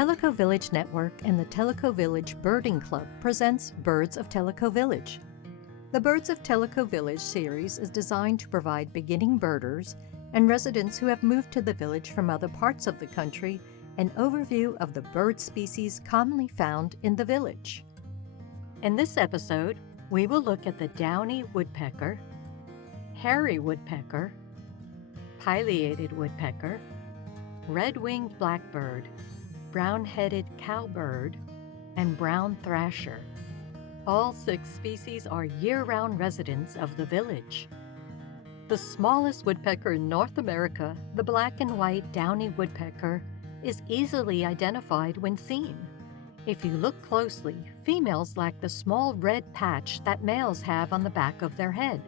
Tellico Village Network and the Tellico Village Birding Club presents Birds of Tellico Village. The Birds of Tellico Village series is designed to provide beginning birders and residents who have moved to the village from other parts of the country an overview of the bird species commonly found in the village. In this episode, we will look at the downy woodpecker, hairy woodpecker, pileated woodpecker, red-winged blackbird, brown-headed cowbird, and brown thrasher. All 6 species are year-round residents of the village. The smallest woodpecker in North America, the black and white downy woodpecker, is easily identified when seen. If you look closely, females lack the small red patch that males have on the back of their head.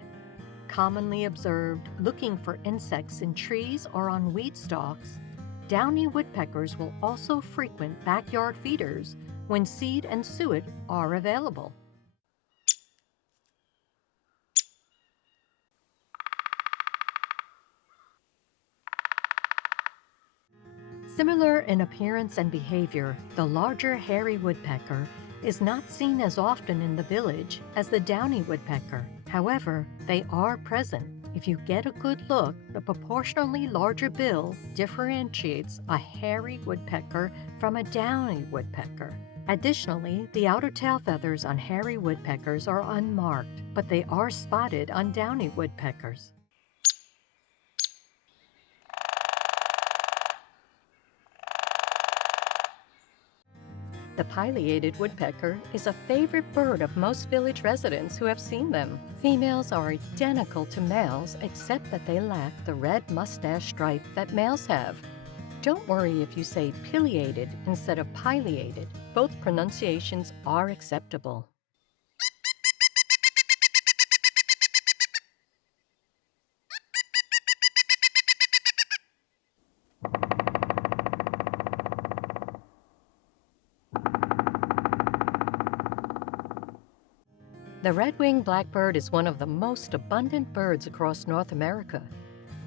Commonly observed looking for insects in trees or on weed stalks, downy woodpeckers will also frequent backyard feeders when seed and suet are available. Similar in appearance and behavior, the larger hairy woodpecker is not seen as often in the village as the downy woodpecker. However, they are present. If you get a good look, the proportionally larger bill differentiates a hairy woodpecker from a downy woodpecker. Additionally, the outer tail feathers on hairy woodpeckers are unmarked, but they are spotted on downy woodpeckers. The pileated woodpecker is a favorite bird of most village residents who have seen them. Females are identical to males except that they lack the red mustache stripe that males have. Don't worry if you say pileated instead of pileated. Both pronunciations are acceptable. The red-winged blackbird is one of the most abundant birds across North America.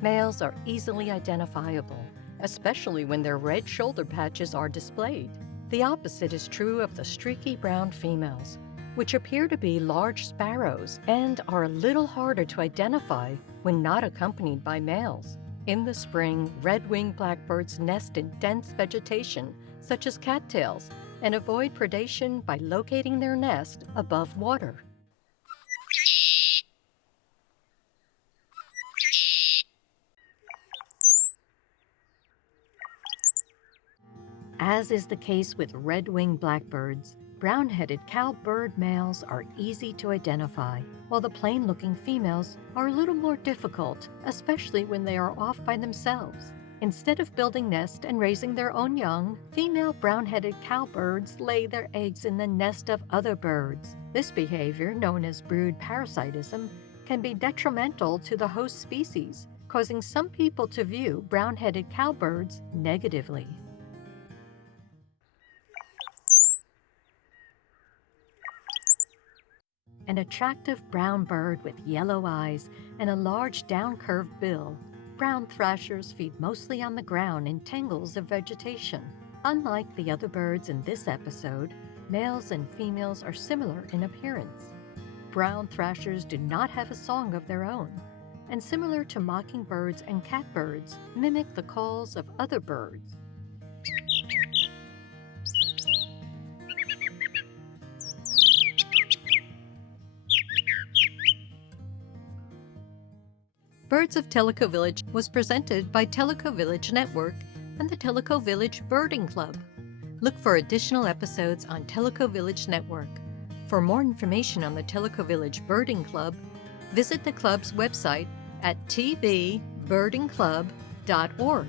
Males are easily identifiable, especially when their red shoulder patches are displayed. The opposite is true of the streaky brown females, which appear to be large sparrows and are a little harder to identify when not accompanied by males. In the spring, red-winged blackbirds nest in dense vegetation, such as cattails, and avoid predation by locating their nest above water. As is the case with red-winged blackbirds, brown-headed cowbird males are easy to identify, while the plain-looking females are a little more difficult, especially when they are off by themselves. Instead of building nests and raising their own young, female brown-headed cowbirds lay their eggs in the nest of other birds. This behavior, known as brood parasitism, can be detrimental to the host species, causing some people to view brown-headed cowbirds negatively. An attractive brown bird with yellow eyes and a large down-curved bill, brown thrashers feed mostly on the ground in tangles of vegetation. Unlike the other birds in this episode, males and females are similar in appearance. Brown thrashers do not have a song of their own, and similar to mockingbirds and catbirds, mimic the calls of other birds. Birds of Tellico Village was presented by Tellico Village Network and the Tellico Village Birding Club. Look for additional episodes on Tellico Village Network. For more information on the Tellico Village Birding Club, visit the club's website at tvbirdingclub.org.